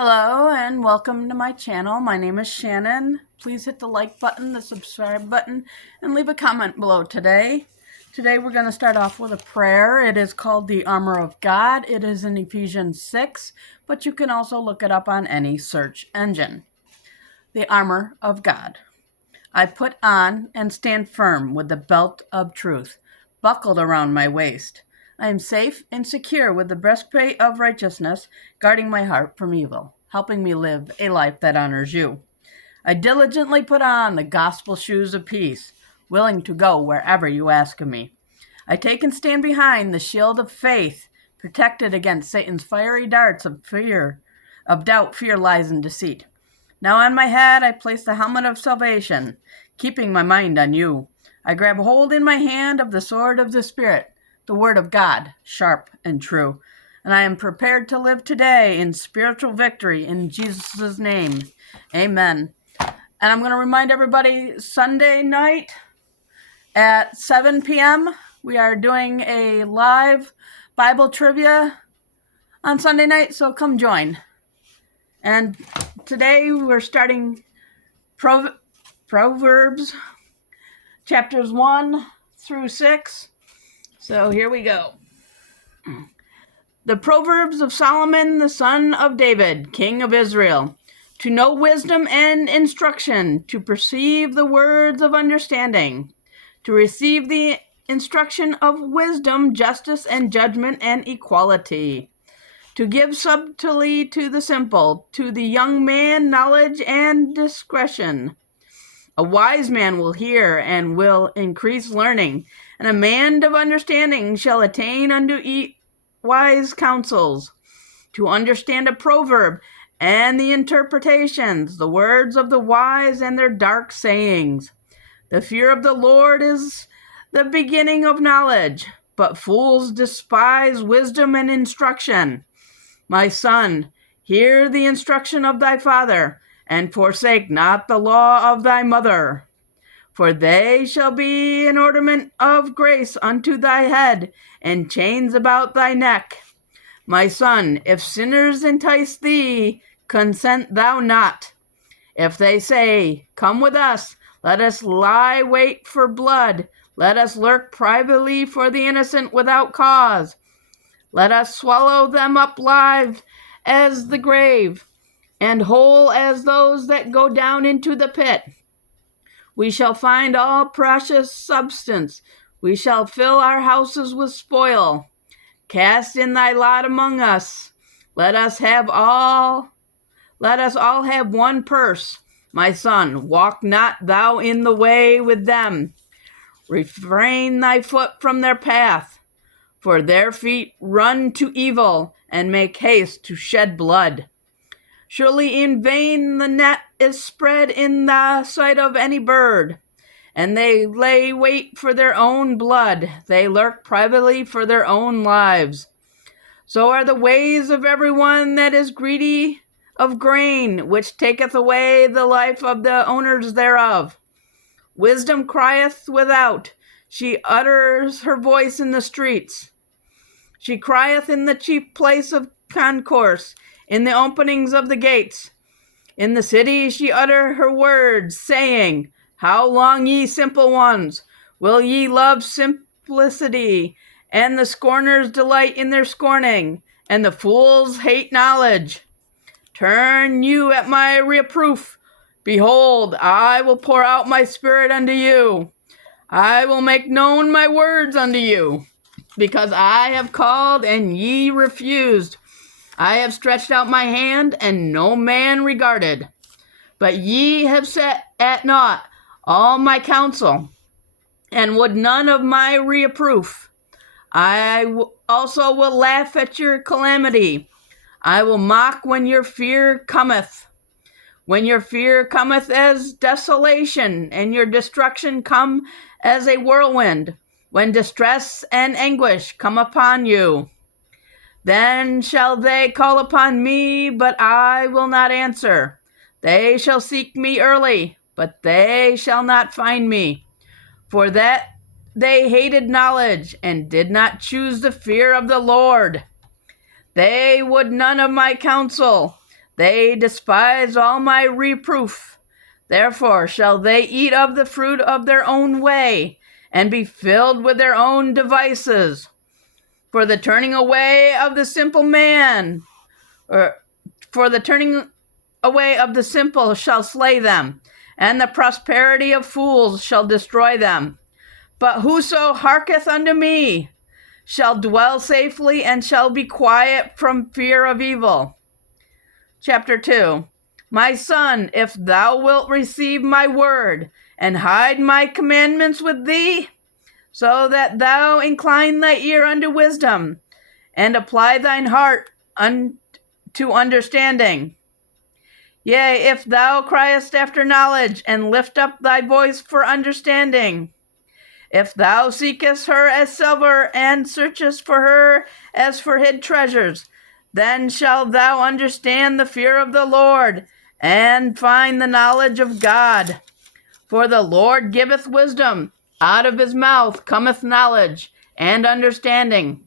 Hello and welcome to my channel. My name is Shannon. Please hit the like button, the subscribe button, and leave a comment below today. Today we're going to start off with a prayer. It is called the Armor of God. It is in Ephesians 6, but you can also look it up on any search engine. The Armor of God. I put on and stand firm with the belt of truth buckled around my waist. I am safe and secure with the breastplate of righteousness, guarding my heart from evil, helping me live a life that honors you. I diligently put on the gospel shoes of peace, willing to go wherever you ask of me. I take and stand behind the shield of faith, protected against Satan's fiery darts of doubt, fear, lies, and deceit. Now on my head I place the helmet of salvation, keeping my mind on you. I grab hold in my hand of the sword of the Spirit, the word of God, sharp and true. And I am prepared to live today in spiritual victory in Jesus' name. Amen. And I'm going to remind everybody, Sunday night at 7 p.m., we are doing a live Bible trivia on Sunday night, so come join. And today we're starting Proverbs chapters 1 through 6. So here we go. The Proverbs of Solomon, the son of David, king of Israel, to know wisdom and instruction, to perceive the words of understanding, to receive the instruction of wisdom, justice, and judgment, and equality, to give subtlety to the simple, to the young man knowledge and discretion. A wise man will hear and will increase learning, and a man of understanding shall attain unto wise counsels. To understand a proverb and the interpretations, the words of the wise and their dark sayings. The fear of the Lord is the beginning of knowledge, but fools despise wisdom and instruction. My son, hear the instruction of thy father, and forsake not the law of thy mother. For they shall be an ornament of grace unto thy head, and chains about thy neck. My son, if sinners entice thee, consent thou not. If they say, Come with us, let us lie wait for blood, let us lurk privately for the innocent without cause. Let us swallow them up live as the grave, and whole as those that go down into the pit. We shall find all precious substance. We shall fill our houses with spoil. Cast in thy lot among us. Let us all have one purse. My son, walk not thou in the way with them. Refrain thy foot from their path, for their feet run to evil and make haste to shed blood. Surely in vain the net is spread in the sight of any bird, and they lay wait for their own blood. They lurk privately for their own lives. So are the ways of everyone that is greedy of grain, which taketh away the life of the owners thereof. Wisdom crieth without, she utters her voice in the streets. She crieth in the chief place of concourse, in the openings of the gates. In the city she utter her words, saying, How long, ye simple ones, will ye love simplicity? And the scorners delight in their scorning, and the fools hate knowledge. Turn you at my reproof. Behold, I will pour out my spirit unto you. I will make known my words unto you, because I have called and ye refused. I have stretched out my hand, and no man regarded. But ye have set at naught all my counsel, and would none of my reproof. I also will laugh at your calamity. I will mock when your fear cometh. When your fear cometh as desolation, and your destruction come as a whirlwind, when distress and anguish come upon you. Then shall they call upon me, but I will not answer. They shall seek me early, but they shall not find me. For that they hated knowledge, and did not choose the fear of the Lord. They would none of my counsel. They despise all my reproof. Therefore shall they eat of the fruit of their own way, and be filled with their own devices. For the turning away of the simple man, for the turning away of the simple shall slay them, and the prosperity of fools shall destroy them. But whoso hearketh unto me shall dwell safely, and shall be quiet from fear of evil. Chapter 2. My son, if thou wilt receive my word, and hide my commandments with thee, so that thou incline thy ear unto wisdom, and apply thine heart unto understanding. Yea, if thou criest after knowledge, and lift up thy voice for understanding. If thou seekest her as silver, and searchest for her as for hid treasures, then shalt thou understand the fear of the Lord, and find the knowledge of God. For the Lord giveth wisdom, out of his mouth cometh knowledge and understanding.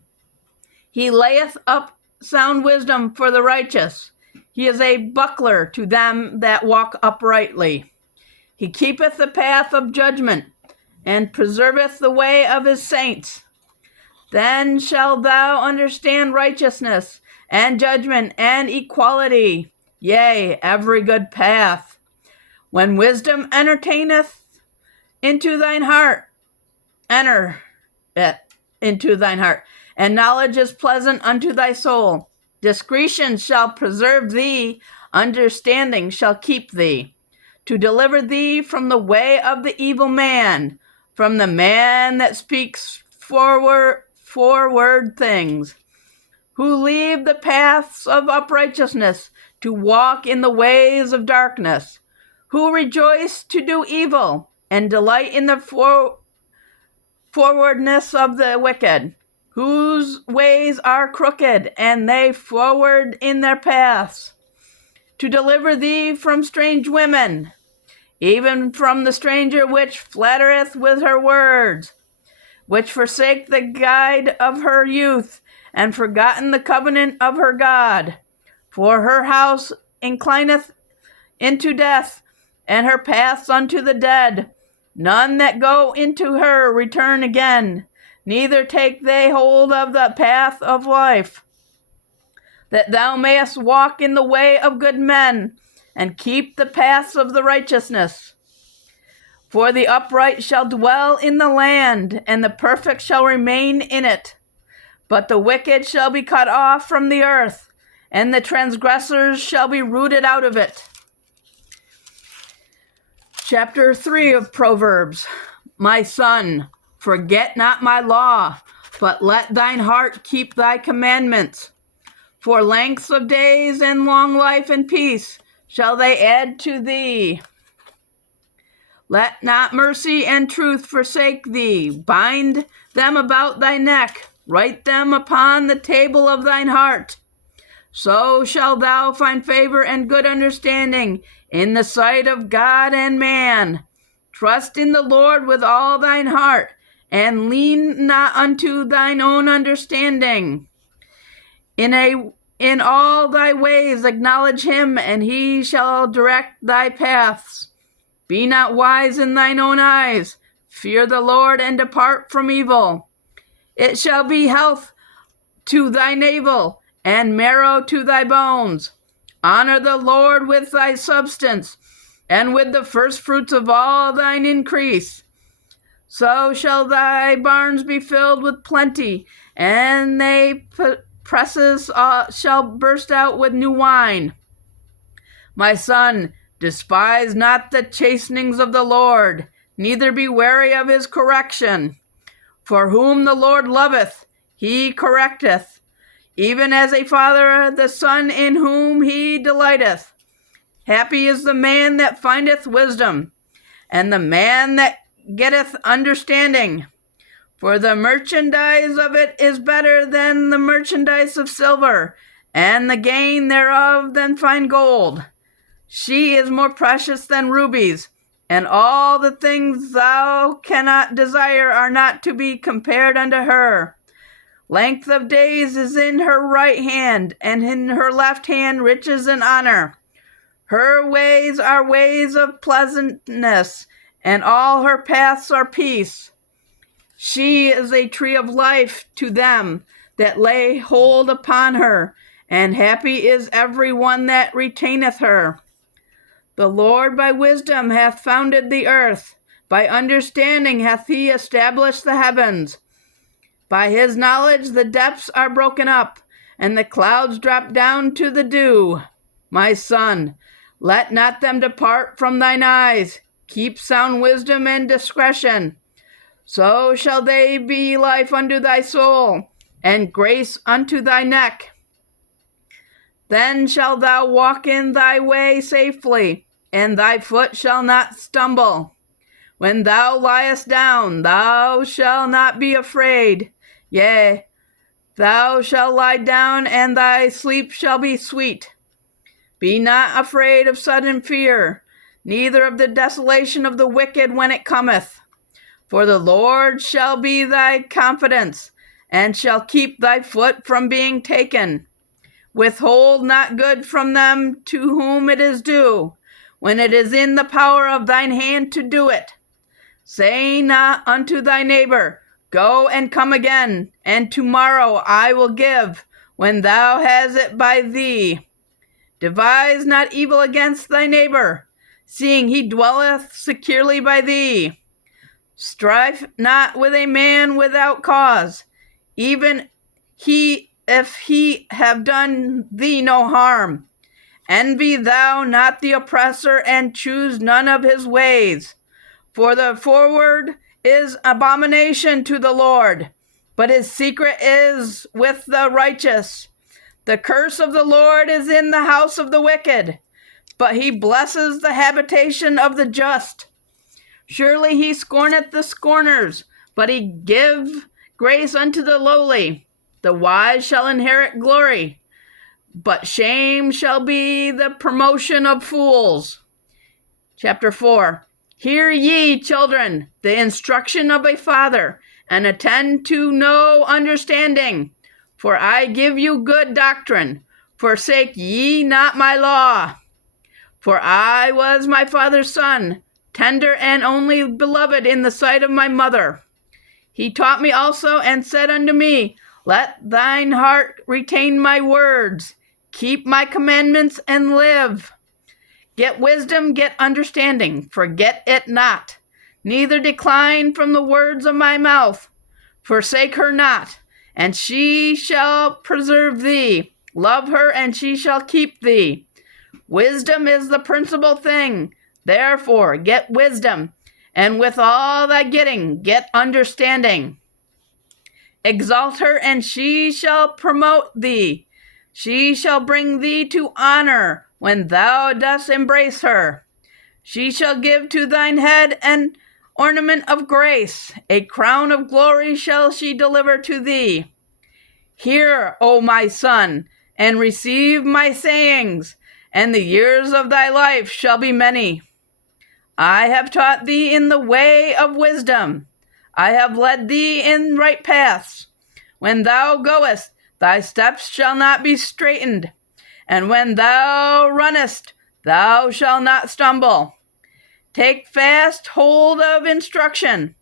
He layeth up sound wisdom for the righteous. He is a buckler to them that walk uprightly. He keepeth the path of judgment, and preserveth the way of his saints. Then shalt thou understand righteousness, and judgment, and equality, yea, every good path. When wisdom entertaineth into thine heart, enter it into thine heart, and knowledge is pleasant unto thy soul. Discretion shall preserve thee, understanding shall keep thee, to deliver thee from the way of the evil man, from the man that speaks forward things, who leave the paths of uprightness to walk in the ways of darkness, who rejoice to do evil, and delight in the forwardness of the wicked, whose ways are crooked, and they forward in their paths, to deliver thee from strange women, even from the stranger which flattereth with her words, which forsake the guide of her youth, and forgotten the covenant of her God. For her house inclineth into death, and her paths unto the dead. None that go into her return again, neither take they hold of the path of life. That thou mayest walk in the way of good men, and keep the paths of the righteousness. For the upright shall dwell in the land, and the perfect shall remain in it. But the wicked shall be cut off from the earth, and the transgressors shall be rooted out of it. Chapter 3 of Proverbs. My son, forget not my law, but let thine heart keep thy commandments. For length of days and long life and peace shall they add to thee. Let not mercy and truth forsake thee. Bind them about thy neck. Write them upon the table of thine heart. So shalt thou find favor and good understanding in the sight of God and man. Trust in the Lord with all thine heart, and lean not unto thine own understanding. In all thy ways acknowledge him, and he shall direct thy paths. Be not wise in thine own eyes. Fear the Lord, and depart from evil. It shall be health to thy navel, and marrow to thy bones. Honor the Lord with thy substance, and with the firstfruits of all thine increase. So shall thy barns be filled with plenty, and thy presses shall burst out with new wine. My son, despise not the chastenings of the Lord, neither be weary of his correction. For whom the Lord loveth, he correcteth, even as a father the son in whom he delighteth. Happy is the man that findeth wisdom, and the man that getteth understanding. For the merchandise of it is better than the merchandise of silver, and the gain thereof than fine gold. She is more precious than rubies, and all the things thou cannot desire are not to be compared unto her. Length of days is in her right hand, and in her left hand riches and honor. Her ways are ways of pleasantness, and all her paths are peace. She is a tree of life to them that lay hold upon her, and happy is every one that retaineth her. The Lord by wisdom hath founded the earth, by understanding hath he established the heavens. By his knowledge the depths are broken up, and the clouds drop down to the dew. My son, let not them depart from thine eyes. Keep sound wisdom and discretion. So shall they be life unto thy soul, and grace unto thy neck. Then shalt thou walk in thy way safely, and thy foot shall not stumble. When thou liest down, thou shalt not be afraid. Yea, thou shalt lie down, and thy sleep shall be sweet. Be not afraid of sudden fear, neither of the desolation of the wicked when it cometh. For the Lord shall be thy confidence, and shall keep thy foot from being taken. Withhold not good from them to whom it is due, when it is in the power of thine hand to do it. Say not unto thy neighbor, Go and come again, and tomorrow I will give, when thou hast it by thee. Devise not evil against thy neighbor, seeing he dwelleth securely by thee. Strive not with a man without cause, even if he have done thee no harm. Envy thou not the oppressor, and choose none of his ways. For the forward is abomination to the Lord, but his secret is with the righteous. The curse of the Lord is in the house of the wicked, but he blesses the habitation of the just. Surely he scorneth the scorners, but he give grace unto the lowly. The wise shall inherit glory, but shame shall be the promotion of fools. Chapter 4. Hear ye, children, the instruction of a father, and attend to no understanding. For I give you good doctrine. Forsake ye not my law. For I was my father's son, tender and only beloved in the sight of my mother. He taught me also, and said unto me, Let thine heart retain my words. Keep my commandments and live. Get wisdom, get understanding. Forget it not. Neither decline from the words of my mouth. Forsake her not, and she shall preserve thee. Love her, and she shall keep thee. Wisdom is the principal thing. Therefore, get wisdom, and with all thy getting, get understanding. Exalt her, and she shall promote thee. She shall bring thee to honor when thou dost embrace her. She shall give to thine head an ornament of grace. A crown of glory shall she deliver to thee. Hear, O my son, and receive my sayings, and the years of thy life shall be many. I have taught thee in the way of wisdom. I have led thee in right paths. When thou goest, thy steps shall not be straitened, and when thou runnest, thou shalt not stumble. Take fast hold of instruction.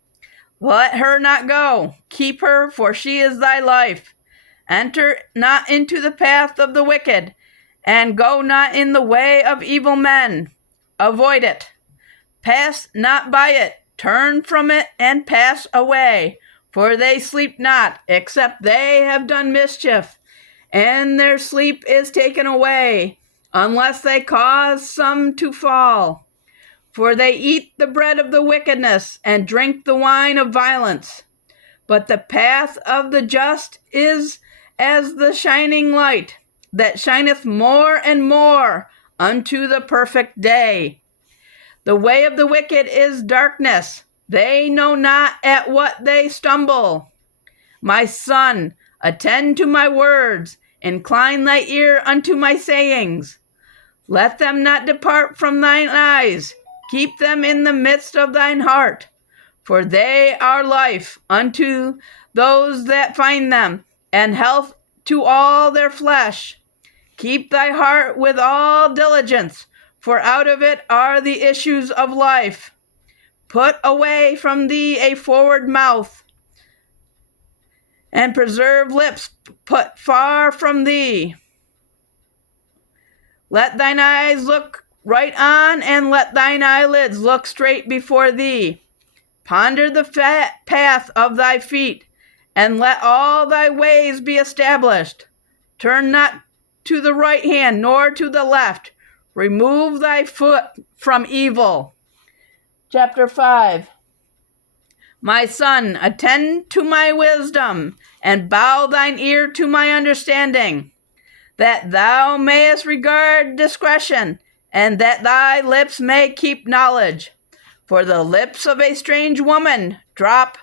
Let her not go. Keep her, for she is thy life. Enter not into the path of the wicked, and go not in the way of evil men. Avoid it. Pass not by it. Turn from it and pass away. For they sleep not, except they have done mischief, and their sleep is taken away, unless they cause some to fall. For they eat the bread of the wickedness, and drink the wine of violence. But the path of the just is as the shining light, that shineth more and more unto the perfect day. The way of the wicked is darkness. They know not at what they stumble. My son, attend to my words. Incline thy ear unto my sayings. Let them not depart from thine eyes. Keep them in the midst of thine heart. For they are life unto those that find them, and health to all their flesh. Keep thy heart with all diligence, for out of it are the issues of life. Put away from thee a forward mouth, and preserve lips put far from thee. Let thine eyes look right on, and let thine eyelids look straight before thee. Ponder the path of thy feet, and let all thy ways be established. Turn not to the right hand, nor to the left. Remove thy foot from evil. Chapter 5. My son, attend to my wisdom, and bow thine ear to my understanding, that thou mayest regard discretion, and that thy lips may keep knowledge. For the lips of a strange woman drop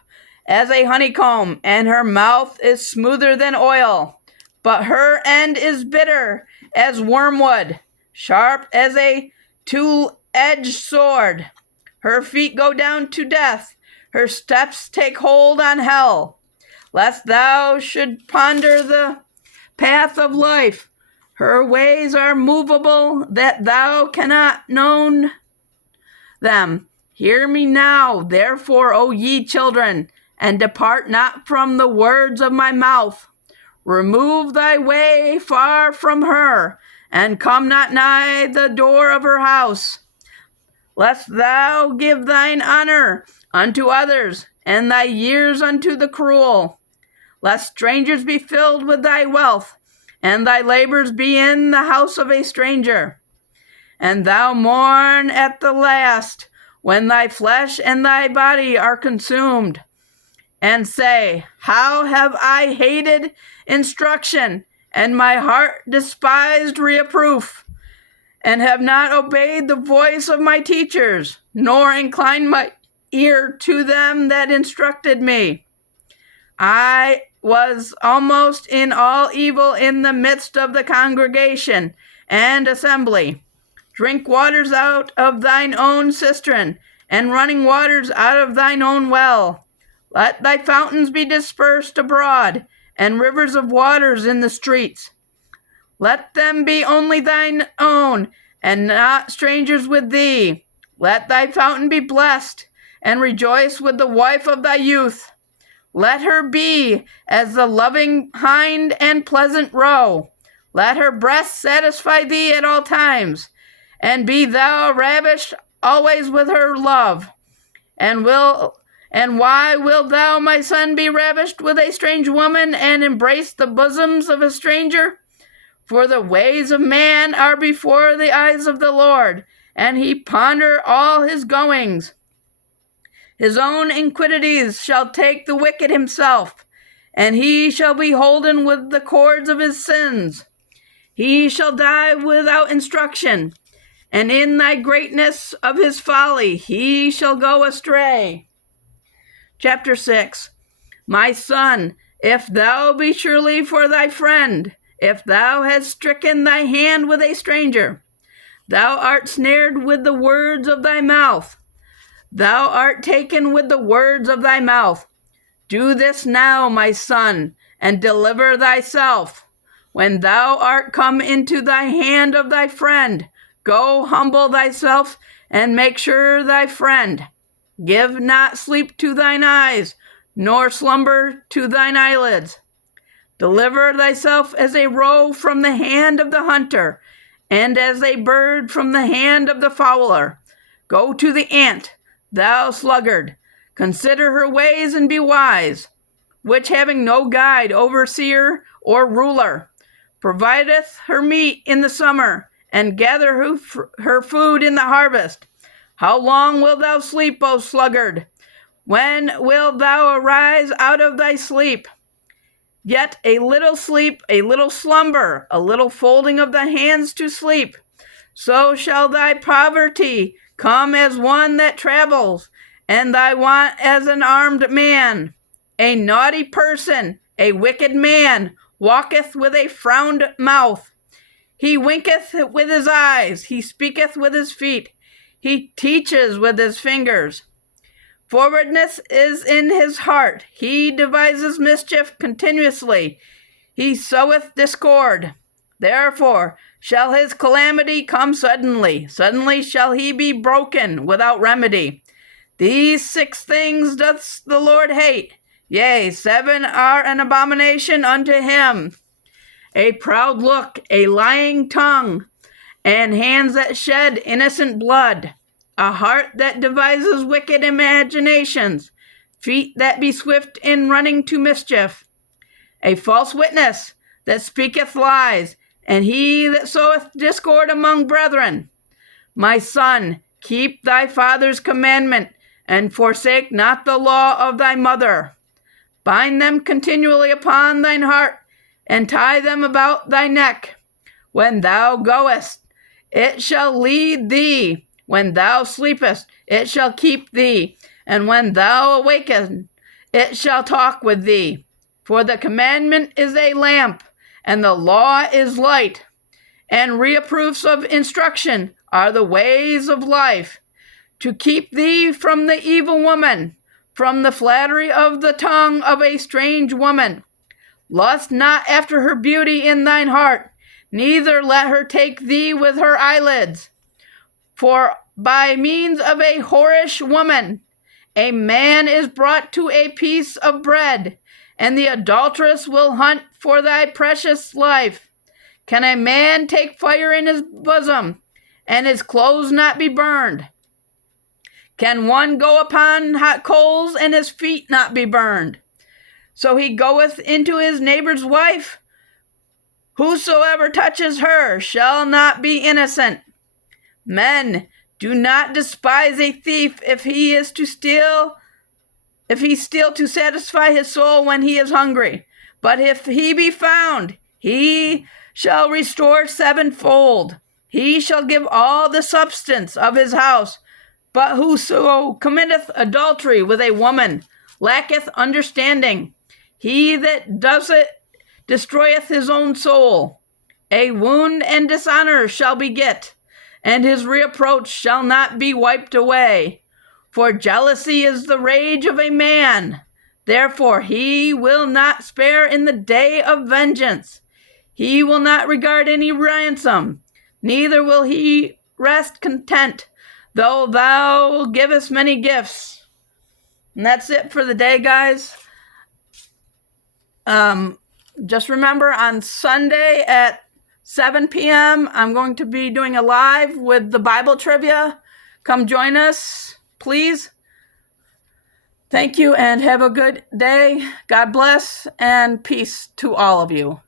as a honeycomb, and her mouth is smoother than oil. But her end is bitter as wormwood, sharp as a two-edged sword. Her feet go down to death, her steps take hold on hell. Lest thou should ponder the path of life, her ways are movable, that thou cannot know them. Hear me now, therefore, O ye children, and depart not from the words of my mouth. Remove thy way far from her, and come not nigh the door of her house. Lest thou give thine honor unto others, and thy years unto the cruel. Lest strangers be filled with thy wealth, and thy labors be in the house of a stranger. And thou mourn at the last, when thy flesh and thy body are consumed, and say, how have I hated instruction, and my heart despised reproof, and have not obeyed the voice of my teachers, nor inclined my ear to them that instructed me. I was almost in all evil in the midst of the congregation and assembly. Drink waters out of thine own cistern, and running waters out of thine own well. Let thy fountains be dispersed abroad, and rivers of waters in the streets. Let them be only thine own, and not strangers with thee. Let thy fountain be blessed, and rejoice with the wife of thy youth. Let her be as the loving hind and pleasant roe. Let her breast satisfy thee at all times, and be thou ravished always with her love. And why wilt thou, my son, be ravished with a strange woman, and embrace the bosoms of a stranger? For the ways of man are before the eyes of the Lord, and he ponder all his goings. His own iniquities shall take the wicked himself, and he shall be holden with the cords of his sins. He shall die without instruction, and in thy greatness of his folly he shall go astray. Chapter 6. My son, if thou be surely for thy friend, if thou hast stricken thy hand with a stranger, thou art snared with the words of thy mouth. Thou art taken with the words of thy mouth. Do this now, my son, and deliver thyself. When thou art come into thy hand of thy friend, go humble thyself, and make sure thy friend. Give not sleep to thine eyes, nor slumber to thine eyelids. Deliver thyself as a roe from the hand of the hunter, and as a bird from the hand of the fowler. Go to the ant, thou sluggard, consider her ways and be wise, which having no guide, overseer, or ruler, provideth her meat in the summer, and gather her food in the harvest. How long wilt thou sleep, O sluggard? When wilt thou arise out of thy sleep? Yet a little sleep, a little slumber, a little folding of the hands to sleep. So shall thy poverty come as one that travels, and thy want as an armed man. A naughty person, a wicked man, walketh with a frowned mouth. He winketh with his eyes, he speaketh with his feet, he teaches with his fingers. Forwardness is in his heart, he devises mischief continuously. he soweth discord. Therefore shall his calamity come suddenly. Suddenly shall he be broken without remedy. These 6 things doth the Lord hate. Yea, 7 are an abomination unto him. A proud look, a lying tongue, and hands that shed innocent blood, a heart that devises wicked imaginations, feet that be swift in running to mischief, a false witness that speaketh lies, and he that soweth discord among brethren. My son, keep thy father's commandment, and forsake not the law of thy mother. Bind them continually upon thine heart, and tie them about thy neck. When thou goest, it shall lead thee. When thou sleepest, it shall keep thee. And when thou awakest, it shall talk with thee. For the commandment is a lamp, and the law is light, and reproofs of instruction are the ways of life, to keep thee from the evil woman, from the flattery of the tongue of a strange woman. Lust not after her beauty in thine heart, neither let her take thee with her eyelids. For by means of a whorish woman, a man is brought to a piece of bread, and the adulteress will hunt for thy precious life. Can a man take fire in his bosom, and his clothes not be burned? Can one go upon hot coals, and his feet not be burned? So he goeth into his neighbor's wife. Whosoever touches her shall not be innocent. Men, do not despise a thief if he steal to satisfy his soul when he is hungry. But if he be found, he shall restore 7-fold. He shall give all the substance of his house. But whoso committeth adultery with a woman lacketh understanding. He that does it destroyeth his own soul. A wound and dishonor shall beget, and his reproach shall not be wiped away. For jealousy is the rage of a man. Therefore he will not spare in the day of vengeance. He will not regard any ransom, neither will he rest content, though thou givest many gifts. And that's it for the day, guys. Just remember, on Sunday at 7 p.m., I'm going to be doing a live with the Bible trivia. Come join us, please. Thank you, and have a good day. God bless, and peace to all of you.